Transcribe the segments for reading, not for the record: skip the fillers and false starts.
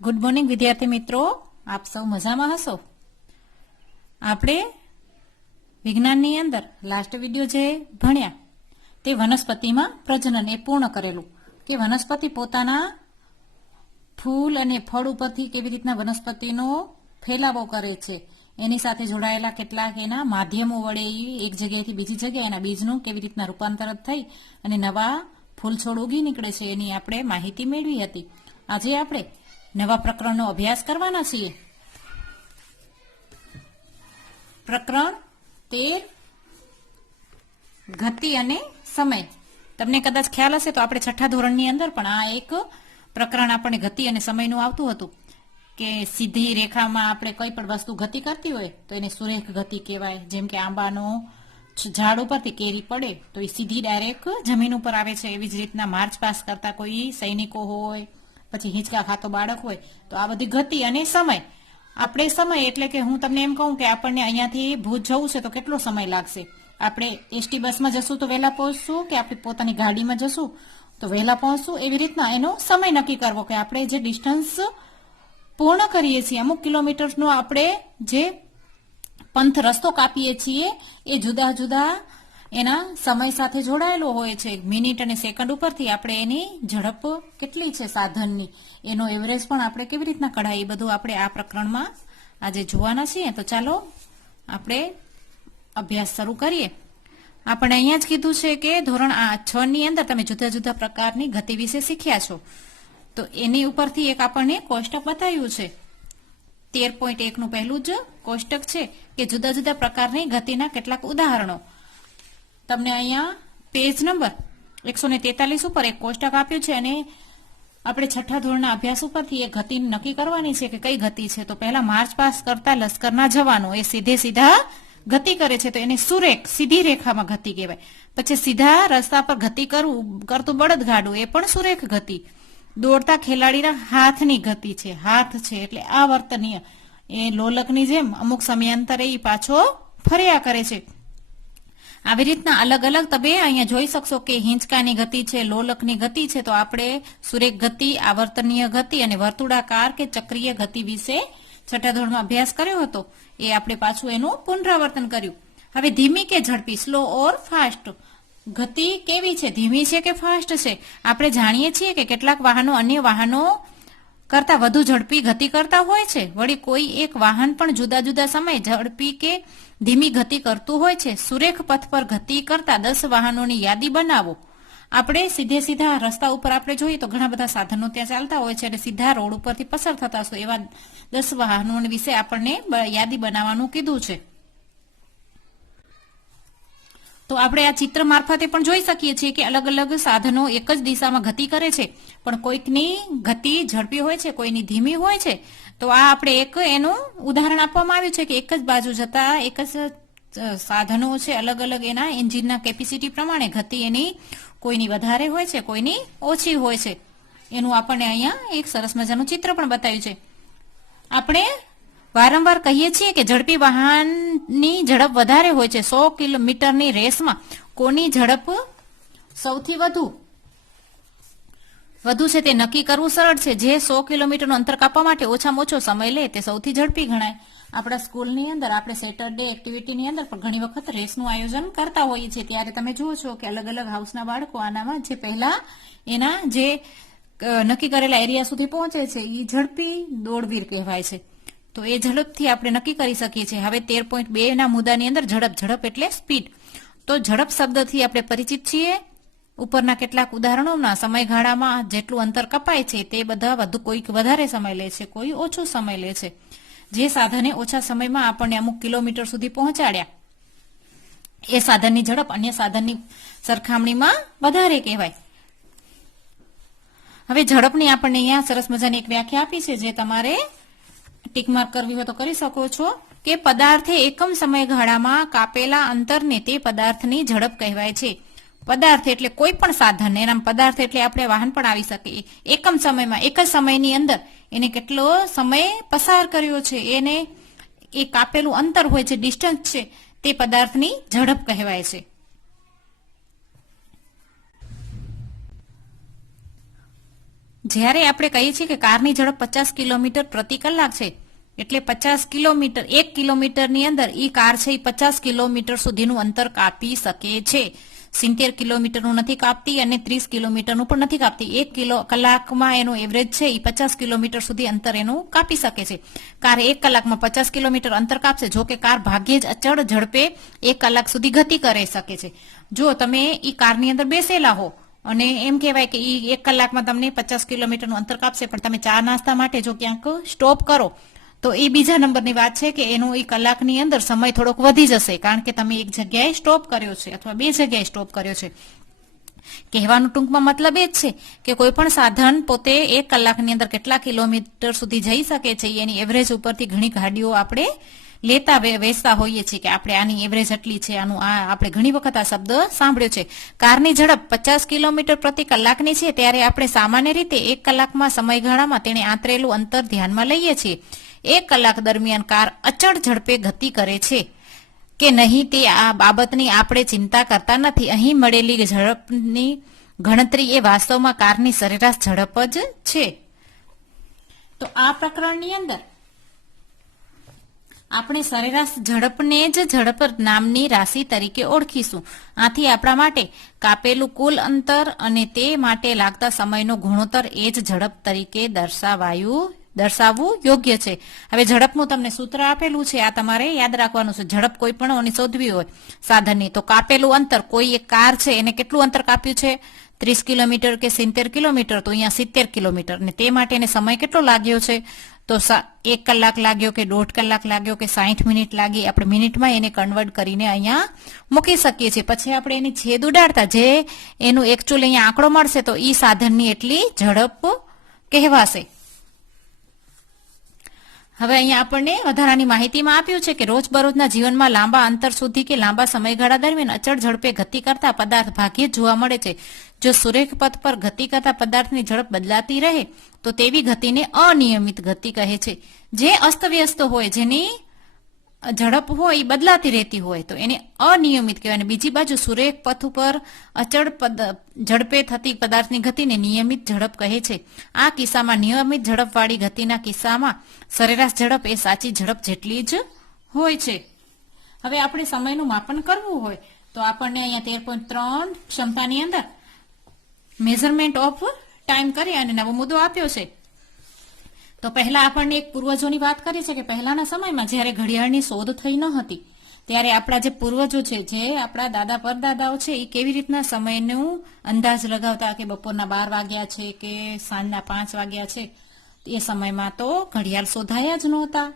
Good morning વિદ્યાર્થી મિત્રો, આપ સૌ મજામાં હશો. આપણે વિજ્ઞાનની અંદર લાસ્ટ વિડિયો જે ભણ્યા તે વનસ્પતિમાં પ્રજનન એ પૂર્ણ કરેલું કે વનસ્પતિ પોતાના ફૂલ અને ફળ ઉપરથી કેવી રીતના વનસ્પતિનો ફેલાવો કરે છે, એની સાથે જોડાયેલા કેટલાક એના માધ્યમો વડે એક જગ્યાએથી બીજી જગ્યાએ એના બીજનું કેવી રીતના રૂપાંતર થઈ અને નવા ફૂલ છોડ ઉગી નીકળે છે એની આપણે માહિતી મેળવી હતી. આજે આપણે નવા પ્રકરણનો અભ્યાસ કરવાના છીએ. પ્રકરણ 13 ગતિ અને સમય. તમને કદાચ ખ્યાલ હશે તો આપણે છઠ્ઠા ધોરણની અંદર પણ આ એક પ્રકરણ આપણને ગતિ અને સમયનું આવતું હતું કે સીધી રેખામાં આપણે કોઈ પણ વસ્તુ ગતિ કરતી હોય તો એને સુરેખ ગતિ કહેવાય. જેમ કે આંબાનો ઝાડ ઉપરથી કેરી પડે તો એ સીધી ડાયરેક્ટ જમીન ઉપર આવે છે. એવી જ રીતના માર્ચ પાસ કરતા કોઈ સૈનિકો હોય, પછી હિંચકા ખાતો બાળક હોય, તો આ બધી ગતિ અને સમય. આપણે સમય એટલે કે હું તમને એમ કહું કે આપણને અહીંયાથી ભુજ જવું છે તો કેટલો સમય લાગશે. આપણે એસટી બસમાં જશું તો વહેલા પહોંચશું કે આપણે પોતાની ગાડીમાં જશું તો વહેલા પહોંચશું. એવી રીતના એનો સમય નક્કી કરવો કે આપણે જે ડિસ્ટન્સ પૂર્ણ કરીએ છીએ, અમુક કિલોમીટરનો આપણે જે પંથ રસ્તો કાપીએ છીએ એ જુદા જુદા એના સમય સાથે જોડાયેલો હોય છે. મિનિટ અને સેકન્ડ ઉપરથી આપણે એની ઝડપ કેટલી છે સાધનની, એનો એવરેજ પણ આપણે કેવી રીતના કઢાય, એ બધું આપણે આ પ્રકરણમાં આજે જોવાના છીએ. તો ચાલો આપણે અભ્યાસ શરૂ કરીએ. આપણે અહીંયા જ કીધું છે કે ધોરણ 6 ની અંદર તમે જુદા જુદા પ્રકારની ગતિ વિશે શીખ્યા છો. તો એની ઉપરથી એક આપણને કોષ્ટક બતાવ્યું છે. 13.1 નું પહેલું જ કોષ્ટક છે કે જુદા જુદા પ્રકારની ગતિના કેટલાક ઉદાહરણો. તમને અહીંયા પેજ નંબર 143 ઉપર એક કોષ્ટક આપ્યું છે અને આપણે છઠ્ઠા ધોરણના અભ્યાસ ઉપરથી એ ગતિ નક્કી કરવાની છે કે કઈ ગતિ છે. તો પહેલા માર્ચ પાસ કરતા લશ્કરના જવાનો એ સીધા ગતિ કરે છે તો એને સુરેખ સીધી રેખામાં ગતિ કહેવાય. પછી સીધા રસ્તા પર ગતિ કરતું બળદગાડું એ પણ સુરેખ ગતિ. દોડતા ખેલાડીના હાથની ગતિ છે, હાથ છે એટલે આવર્તનીય, એ લોલકની જેમ અમુક સમયાંતરે એ પાછો ફર્યા કરે છે. આવી રીતના અલગ અલગ તમે અહીંયા જોઈ શકશો કે હિંચકાની ગતિ છે, લોલકની ગતિ છે. તો આપણે સુરેખ ગતિ, આવર્તનીય ગતિ અને વર્તુળાકાર કે ચક્રીય ગતિ વિશે છઠ્ઠા ધોરણમાં અભ્યાસ કર્યો હતો. એ આપણે પાછું એનું પુનરાવર્તન કર્યું. હવે ધીમી કે ઝડપી, સ્લો ઓર ફાસ્ટ, ગતિ કેવી છે, ધીમી છે કે ફાસ્ટ છે. આપણે જાણીએ છીએ કે કેટલાક વાહનો અન્ય વાહનો કરતા વધુ ઝડપી ગતિ કરતા હોય છે. વળી કોઈ એક વાહન પણ જુદા જુદા સમયે ઝડપી કે ધીમી ગતિ કરતું હોય છે. સુરેખ પથ પર ગતિ કરતા 10 વાહનોની યાદી બનાવો. આપણે સીધા રસ્તા ઉપર આપણે જોઈએ તો ઘણા બધા સાધનો ત્યાં ચાલતા હોય છે અને સીધા રોડ ઉપરથી પસાર થતા હશે એવા 10 વાહનો વિશે આપણને યાદી બનાવવાનું કીધું છે. તો આપણે આ ચિત્ર મારફતે પણ જોઈ શકીએ છીએ કે અલગ અલગ સાધનો એક જ દિશામાં ગતિ કરે છે, પણ કોઈકની ગતિ ઝડપી હોય છે, કોઈની ધીમી હોય છે. તો આ આપણે એક એનું ઉદાહરણ આપવામાં આવ્યું છે કે એક જ બાજુ જતા એક જ સાધનો છે, અલગ અલગ એના એન્જિનના કેપેસિટી પ્રમાણે ગતિ એની કોઈની વધારે હોય છે, કોઈની ઓછી હોય છે. એનું આપણને અહીંયા એક સરસ મજાનું ચિત્ર પણ બતાવ્યું છે. આપણે વારંવાર કહીએ છીએ કે ઝડપી વાહનની ઝડપ વધારે હોય છે. 100 કિલોમીટરની રેસમાં કોની ઝડપ સૌથી વધુ છે તે નક્કી કરવું સરળ છે. જે 100 કિલોમીટરનું અંતર કાપવા માટે ઓછામાં ઓછો સમય લે તે સૌથી ઝડપી ગણાય. આપણા સ્કૂલની અંદર આપણે સેટરડે એક્ટિવિટીની અંદર પણ ઘણી વખત રેસનું આયોજન કરતા હોઈએ છીએ. ત્યારે તમે જુઓ છો કે અલગ અલગ હાઉસના બાળકો આનામાં જે પહેલા એના જે નક્કી કરેલા એરિયા સુધી પહોંચે છે એ ઝડપી દોડવીર કહેવાય છે. તો એ ઝડપથી આપણે નક્કી કરી શકીએ છીએ. હવે 13.2 ના મુદ્દાની અંદર ઝડપ એટલે સ્પીડ. તો ઝડપ શબ્દથી આપણે પરિચિત છીએ. ઉપરના કેટલાક ઉદાહરણોના સમયગાળામાં જેટલું અંતર કપાય છે તે બધા કોઈક વધારે સમય લે છે, કોઈ ઓછો સમય લે છે. જે સાધને ઓછા સમયમાં આપણને અમુક કિલોમીટર સુધી પહોંચાડ્યા એ સાધનની ઝડપ અન્ય સાધનની સરખામણીમાં વધારે કહેવાય. હવે ઝડપની આપણને અહીંયા સરસ મજાની એક વ્યાખ્યા આપી છે જે તમારે ટીક માર્ક કરવી હોય તો કરી શકો છો કે પદાર્થે એકમ સમયગાળામાં કાપેલા અંતરને તે પદાર્થની ઝડપ કહેવાય છે. પદાર્થ એટલે કોઈ પણ સાધન, એના પદાર્થ એટલે આપણે વાહન પણ આવી શકે. એકમ સમયમાં, એક જ સમયની અંદર એને કેટલો સમય પસાર કર્યો છે, એને એ કાપેલું અંતર હોય છે, ડિસ્ટન્સ છે, તે પદાર્થની ઝડપ કહેવાય છે. જ્યારે આપણે કહીએ છીએ કે કારની ઝડપ 50 કિલોમીટર પ્રતિ કલાક છે, એટલે 50 કિલોમીટર 1 કિલોમીટરની અંદર ઈ કાર છે એ 50 કિલોમીટર સુધીનું અંતર કાપી શકે છે. 70 કિલોમીટરનું નથી કાપતી અને 30 કિલોમીટરનું પણ નથી કાપતી. 1 કલાકમાં એનું એવરેજ છે એ 50 કિલોમીટર સુધી અંતર એનું કાપી શકે છે. કાર 1 કલાકમાં 50 કિલોમીટર અંતર કાપશે. જો કે કાર ભાગ્યે જ અચળ ઝડપે 1 કલાક સુધી ગતિ કરી શકે છે. જો તમે ઈ કારની અંદર બેસેલા હો અને એમ કહેવાય કે ઈ 1 કલાકમાં તમને 50 કિલોમીટરનું અંતર કાપશે, પણ તમે ચા નાસ્તા માટે જો ક્યાંક સ્ટોપ કરો તો એ બીજા નંબરની વાત છે કે એનો એ કલાકની અંદર સમય થોડોક વધી જશે, કારણ કે તમે એક જગ્યાએ સ્ટોપ કર્યો છે અથવા 2 જગ્યાએ સ્ટોપ કર્યો છે. કહેવાનું ટૂંકમાં મતલબ એ જ છે કે કોઈ પણ સાધન પોતે 1 કલાકની અંદર કેટલા કિલોમીટર સુધી જઈ શકે છે એની એવરેજ ઉપરથી ઘણી ગાડીઓ આપણે લેતા વેચતા હોઈએ છીએ કે આપણે આની એવરેજ આટલી છે, આનું આ આપણે ઘણી વખત આ શબ્દ સાંભળ્યો છે. કારની ઝડપ 50 કિલોમીટર પ્રતિ કલાકની છે, ત્યારે આપણે સામાન્ય રીતે 1 કલાકમાં સમયગાળામાં તેણે આંતરેલું અંતર ધ્યાનમાં લઈએ છીએ. 1 કલાક દરમિયાન કાર અચળ ઝડપે ગતિ કરે છે કે નહીં તે આ બાબતની આપણે ચિંતા કરતા નથી. અહીં મળેલી ઝડપની ગણતરી એ વાસ્તવમાં કારની સરેરાશ ઝડપ જ છે. તો આ પ્રકરણની અંદર આપણે સરેરાશ ઝડપને જ ઝડપ નામની રાશિ તરીકે ઓળખીશું. આથી આપણા માટે કાપેલું કુલ અંતર અને તે માટે લાગતા સમયનો ગુણોત્તર એ જ ઝડપ તરીકે દર્શાવવું યોગ્ય છે. હવે ઝડપનું તમને સૂત્ર આપેલું છે, આ તમારે યાદ રાખવાનું છે. ઝડપ કોઈ પણ શોધવી હોય સાધનની તો કાપેલું અંતર, કોઈ એક કાર છે એને કેટલું અંતર કાપ્યું છે, 30 કિલોમીટર કે 70 કિલોમીટર, તો અહીંયા 70 કિલોમીટર ને તે માટે એને સમય કેટલો લાગ્યો છે, તો 1 કલાક લાગ્યો કે 1.5 કલાક લાગ્યો કે 60 મિનિટ લાગી. આપણે મિનિટમાં એને કન્વર્ટ કરીને અહીંયા મૂકી શકીએ છીએ. પછી આપણે એની છેદ ઉડાડતા જે એનું એકચ્યુઅલ અહીંયા આંકડો મળશે તો ઈ સાધનની એટલી ઝડપ કહેવાશે. હવે અહીંયા આપણને વધારાની માહિતીમાં આપ્યું છે કે રોજબરોજના જીવનમાં લાંબા અંતર સુધી કે લાંબા સમયગાળા દરમિયાન અચળ ઝડપે ગતિ કરતા પદાર્થ ભાગ્યે જ જોવા મળે છે. જો સુરેખ પથ પર ગતિ કરતા પદાર્થની ઝડપ બદલાતી રહે તો તેવી ગતિને અનિયમિત ગતિ કહે છે. જે અસ્તવ્યસ્ત હોય, જેની ઝડપ હોય એ બદલાતી રહેતી હોય તો એને અનિયમિત કહેવાય. બીજી બાજુ સુરેખ પથ ઉપર અચળ ઝડપે થતી પદાર્થની ગતિને નિયમિત ઝડપ કહે છે. આ કિસ્સામાં નિયમિત ઝડપવાળી ગતિના કિસ્સામાં સરેરાશ ઝડપ એ સાચી ઝડપ જેટલી જ હોય છે. હવે આપણે સમયનું માપન કરવું હોય તો આપણને અહીંયા 13.3 ક્ષમતાની અંદર મેઝરમેન્ટ ઓફ ટાઈમ કરી અને નવો મુદ્દો આપ્યો છે. તો પહેલા આપણને એક પૂર્વજોની વાત કરી છે કે પહેલાના સમયમાં જ્યારે ઘડિયાળની શોધ થઈ ન હતી ત્યારે આપણા જે પૂર્વજો છે, જે આપણા દાદા પરદાદાઓ છે, એ કેવી રીતના સમયનું અંદાજ લગાવતા કે બપોરના 12 વાગ્યા છે કે સાંજના 5 વાગ્યા છે. એ સમયમાં તો ઘડિયાળ શોધાયા જ નહોતા.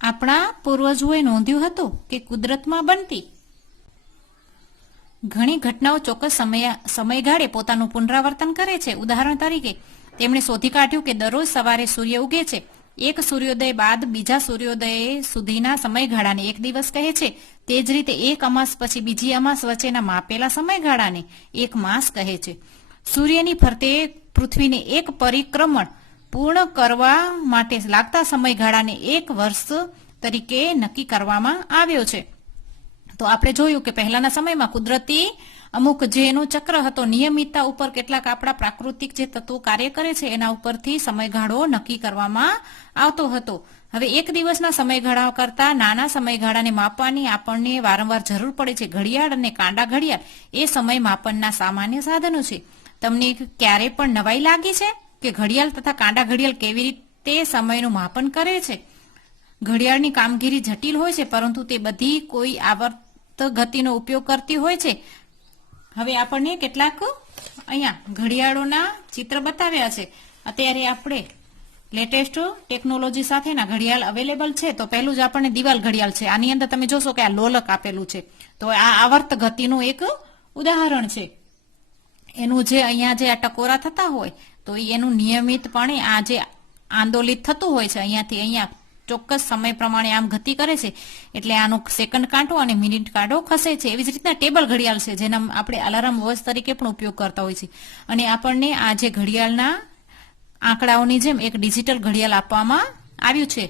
આપણા પૂર્વજોએ નોંધ્યું હતું કે કુદરતમાં બનતી ઘણી ઘટનાઓ ચોક્કસ સમયગાળે પોતાનું પુનરાવર્તન કરે છે. ઉદાહરણ તરીકે તેમણે શોધી કાઢ્યું કે દરરોજ સવારે સૂર્ય ઉગે છે. એક સૂર્યોદય બાદ બીજા સૂર્યોદય સુધીના સમયગાળાને એક દિવસ કહે છે. તે જ રીતે એક અમાસ પછી બીજી અમાસ વચ્ચેના માપેલા સમયગાળાને એક માસ કહે છે. સૂર્યની ફરતે પૃથ્વીને એક પરિક્રમણ પૂર્ણ કરવા માટે લાગતા સમયગાળાને 1 વર્ષ તરીકે નક્કી કરવામાં આવ્યો છે. તો આપણે જોયું કે પહેલાના સમયમાં કુદરતી અમુક જે એનો ચક્ર હતો, નિયમિતતા ઉપર કેટલાક આપણા પ્રાકૃતિક જે તત્વો કાર્ય કરે છે એના ઉપરથી સમયગાળો નક્કી કરવામાં આવતો હતો. હવે એક દિવસના સમયગાળા કરતા નાના સમયગાળાને માપવાની આપણને વારંવાર જરૂર પડે છે. ઘડિયાળ અને કાંડા ઘડિયાળ એ સમય માપનના સામાન્ય સાધનો છે. તમને ક્યારે પણ નવાઈ લાગી છે કે ઘડિયાળ તથા કાંડા ઘડિયાળ કેવી રીતે સમયનું માપન કરે છે? ઘડિયાળની કામગીરી જટિલ હોય છે, પરંતુ તે બધી કોઈ આવર્ત ગતિનો ઉપયોગ કરતી હોય છે. હવે આપણને કેટલાક અહીંયા ઘડિયાળોના ચિત્ર બતાવ્યા છે. અત્યારે આપણે લેટેસ્ટ ટેકનોલોજી સાથેના ઘડિયાળ અવેલેબલ છે. તો પહેલું જ આપણને દિવાલ ઘડિયાળ છે. આની અંદર તમે જોશો કે આ લોલક આપેલું છે. તો આ આવર્ત ગતિનું એક ઉદાહરણ છે. એનું જે અહીંયા જે આ ટકોરા થતા હોય તો એનું નિયમિતપણે આ જે આંદોલિત થતું હોય છે, અહીંયાથી અહીંયા ચોક્કસ સમય પ્રમાણે આમ ગતિ કરે છે. એટલે આનો સેકન્ડ કાંટો અને મિનિટ કાંટો ખસે છે. એવી જ રીતના ટેબલ ઘડિયાળ છે, જેના આપણે અલાર્મ વોચ તરીકે પણ ઉપયોગ કરતા હોય છે. અને આપણને આ જે ઘડિયાળના આંકડાઓની જેમ એક ડિજિટલ ઘડિયાળ આપવામાં આવ્યું છે,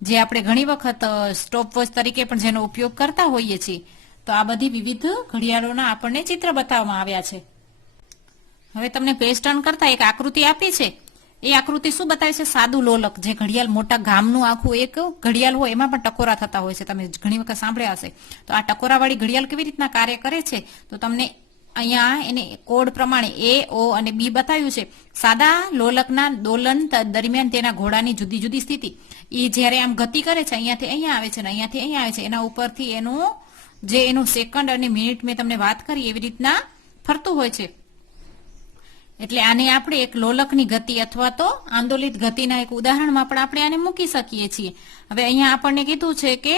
જે આપણે ઘણી વખત સ્ટોપ વોચ તરીકે પણ જેનો ઉપયોગ કરતા હોઈએ છીએ. તો આ બધી વિવિધ ઘડિયાળોના આપણને ચિત્ર બતાવવામાં આવ્યા છે. હવે તમને પેજ ટર્ન કરતા એક આકૃતિ આપી છે. એ આકૃતિ શું બતાવે છે? સાદું લોલક, જે ઘડિયાળ મોટા ગામનું આખું એક ઘડિયાળ હોય એમાં પણ ટકોરા થતા હોય છે, તમે ઘણી વખત સાંભળ્યા હશે. તો આ ટકોરાવાળી ઘડિયાળ કેવી રીતના કાર્ય કરે છે તો તમને અહીંયા એને કોડ પ્રમાણે A, O અને B બતાવ્યું છે. સાદા લોલકના દોલન દરમિયાન તેના ઘોડાની જુદી જુદી સ્થિતિ, એ જ્યારે આમ ગતિ કરે છે અહીંયાથી અહીંયા આવે છે અને અહીંયાથી અહીંયા આવે છે, એના ઉપરથી એનું સેકન્ડ અને મિનિટ મેં તમને વાત કરી એવી રીતના ફરતું હોય છે. એટલે આને આપણે એક લોલકની ગતિ અથવા તો આંદોલિત ગતિના એક ઉદાહરણમાં પણ આપણે આને મૂકી શકીએ છીએ. હવે અહીંયા આપણને કીધું છે કે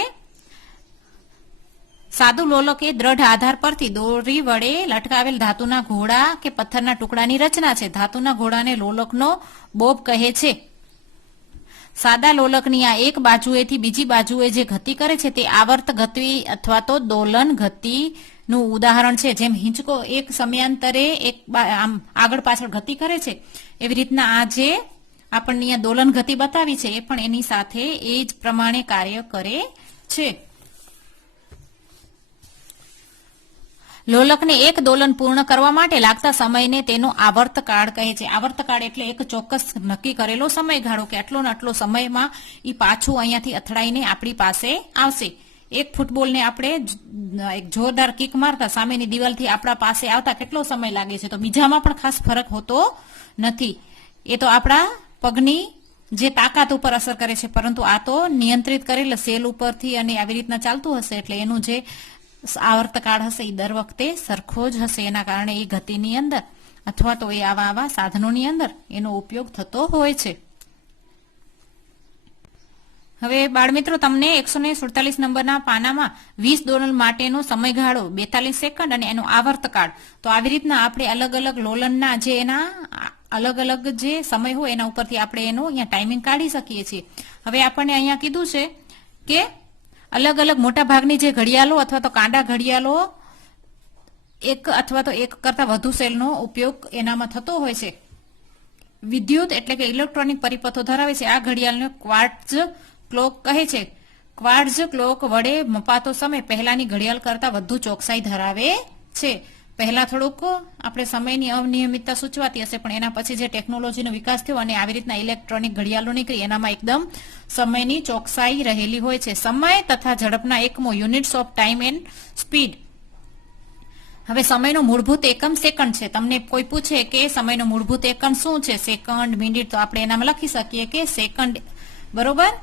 સાદું લોલક એ દ્રઢ આધાર પરથી દોરી વડે લટકાવેલ ધાતુના ઘોડા કે પથ્થરના ટુકડાની રચના છે. ધાતુના ઘોડાને લોલકનો બોબ કહે છે. સાદા લોલકની આ એક બાજુએથી બીજી બાજુએ જે ગતિ કરે છે તે આવર્ત ગતિ અથવા તો દોલન ગતિનું ઉદાહરણ છે. જેમ હિંચકો એક સમયાંતરે આમ આગળ પાછળ ગતિ કરે છે એવી રીતના આ જે આપણને અહીંયા દોલન ગતિ બતાવી છે એ પણ એની સાથે એ જ પ્રમાણે કાર્ય કરે છે. લોલકને એક દોલન પૂર્ણ કરવા માટે લાગતા સમયને તેનો આવર્તકાળ કહે છે. આવર્તકાળ એટલે એક ચોક્કસ નક્કી કરેલો સમયગાળો કે આટલો ને આટલો સમયમાં એ પાછું અહીંયાથી અથડાઈને આપણી પાસે આવશે. એક ફૂટબોલને આપણે એક જોરદાર કિક મારતા સામેની દિવાલથી આપણા પાસે આવતા કેટલો સમય લાગે છે? તો બીજામાં પણ ખાસ ફરક હોતો નથી. એ તો આપણા પગની જે તાકાત ઉપર અસર કરે છે, પરંતુ આ તો નિયંત્રિત કરેલા સેલ ઉપરથી અને આવી રીતના ચાલતું હશે એટલે એનું જે આવર્તકાળ હશે એ દર વખતે સરખો જ હશે. એના કારણે એ ગતિની અંદર અથવા તો એ આવા સાધનોની અંદર એનો ઉપયોગ થતો હોય છે. હવે બાળમિત્રો, તમને 147 નંબરના પાનામાં 20 દોલન માટેનો સમયગાળો 42 સેકન્ડ અને એનો આવર્તકાળ, તો આવી રીતના આપણે અલગ અલગ લોલનના જે એના અલગ અલગ જે સમય હોય એના ઉપરથી આપણે એનું અહીંયા ટાઈમિંગ કાઢી શકીએ છીએ. હવે આપણને અહીંયા કીધું છે કે અલગ અલગ મોટા ભાગની જે ઘડિયાળો અથવા તો કાંડા ઘડિયાળો એક અથવા તો એક કરતા વધુ સેલનો ઉપયોગ એનામાં થતો હોય છે. વિદ્યુત એટલે કે ઇલેક્ટ્રોનિક પરિપથો ધરાવે છે. આ ઘડિયાળને ક્વાર્ટઝ ક્લોક કહે છે. ક્વાર્ટઝ ક્લોક વડે મપાતો સમય પહેલાની ઘડિયાળ કરતા વધુ ચોકસાઈ ધરાવે છે. પહેલા થોડુંક આપણે સમયની અનિયમિતતા સૂચવાતી હશે, પણ એના પછી જે ટેકનોલોજીનો વિકાસ થયો અને આવી રીતના ઇલેક્ટ્રોનિક ઘડિયાળો નીકળી એનામાં એકદમ સમયની ચોકસાઈ રહેલી હોય છે. સમય તથા ઝડપના એકમો units of time and speed. હવે સમયનો મૂળભૂત એકમ સેકન્ડ છે. તમને કોઈ પૂછે કે સમયનો મૂળભૂત એકમ શું છે, સેકન્ડ, મિનિટ, તો આપણે એનામાં લખી શકીએ કે સેકન્ડ, બરોબર.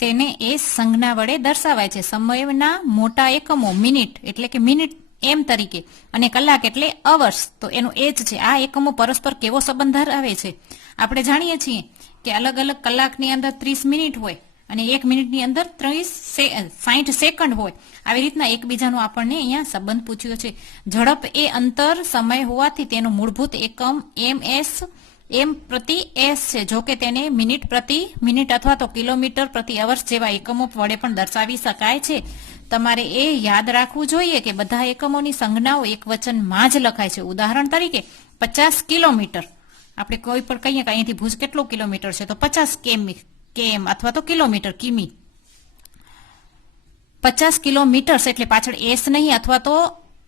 તેને એ સંજ્ઞા વડે દર્શાવાય છે. સમયના મોટા એકમો મિનિટ એટલે કે મિનિટ એમ તરીકે અને કલાક એટલે અવર્સ, તો એનું એ જ છે. આ એકમો પરસ્પર કેવો સંબંધ ધરાવે છે? આપણે જાણીએ છીએ કે અલગ અલગ કલાકની અંદર 30 મિનિટ હોય અને 1 મિનિટની અંદર 60 સેકન્ડ હોય. આવી રીતના એકબીજાનો આપણને અહીંયા સંબંધ પૂછ્યો છે. ઝડપ એ અંતર સમય હોવાથી તેનું મૂળભૂત એકમ એમ પ્રતિ એસ છે. જો કે તેને મિનિટ પ્રતિ મિનિટ અથવા તો કિલોમીટર પ્રતિ અવર્સ જેવા એકમો વડે પણ દર્શાવી શકાય છે. તમારે એ યાદ રાખવું જોઈએ કે બધા એકમોની સંજ્ઞાઓ એક વચનમાં જ લખાય છે. ઉદાહરણ તરીકે 50 કિલોમીટર, આપણે કોઈ પણ કહીએ કે અહીંથી ભુજ કેટલો કિલોમીટર છે, તો 50 કેમ અથવા તો કિલોમીટર, કિમી. 50 કિલોમીટર એટલે પાછળ એસ નહીં, અથવા તો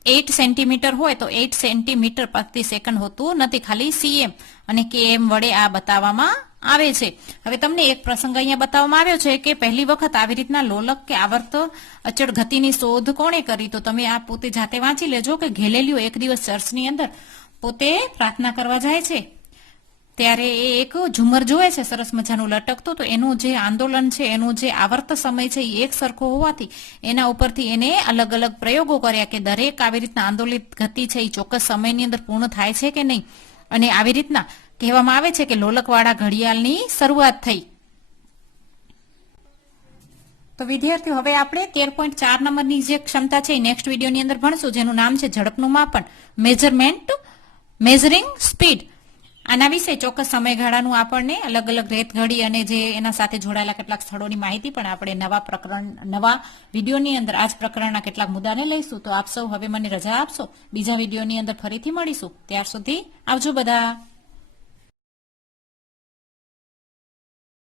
8 સેન્ટીમીટર હોય તો 8 સેન્ટીમીટર પ્રતિ સેકન્ડ હોતું નથી, ખાલી સીએમ અને કેએમ વડે આ બતાવવામાં આવે છે. હવે તમને એક પ્રસંગ અહીંયા બતાવવામાં આવ્યો છે કે પહેલી વખત આવી રીતના લોલક કે આવર્ત અચળ ગતિની શોધ કોણે કરી? તો તમે આ પોતે જાતે વાંચી લેજો કે ગેલેલિયો એક દિવસ ચર્ચની અંદર પોતે પ્રાર્થના કરવા જાય છે ત્યારે એ એક ઝુમર જોવે છે સરસ મજાનું લટકતું, તો એનું જે આંદોલન છે, એનું જે આવર્ત સમય છે એ એક સરખો હોવાથી એના ઉપરથી એને અલગ અલગ પ્રયોગો કર્યા કે દરેક આવી રીતના આંદોલિત ગતિ છે એ ચોક્કસ સમયની અંદર પૂર્ણ થાય છે કે નહીં. અને આવી રીતના કહેવામાં આવે છે કે લોલકવાળા ઘડિયાળની શરૂઆત થઈ. તો વિદ્યાર્થીઓ, હવે આપણે 13.4 નંબરની જે ક્ષમતા છે એ નેક્સ્ટ વિડીયોની અંદર ભણશું, જેનું નામ છે ઝડપનું માપન, મેઝરિંગ સ્પીડ. આના વિશે ચોક્કસ સમયગાળાનું આપણને અલગ અલગ રેત ઘડી અને જે એના સાથે જોડાયેલા કેટલાક સ્થળોની માહિતી પણ આપણે નવા વિડીયોની અંદર આ જ પ્રકરણના કેટલાક મુદ્દાને લઈશું. તો આપ સૌ હવે મને રજા આપશો, બીજા વિડીયોની અંદર ફરીથી મળીશું. ત્યાર સુધી આવજો બધા.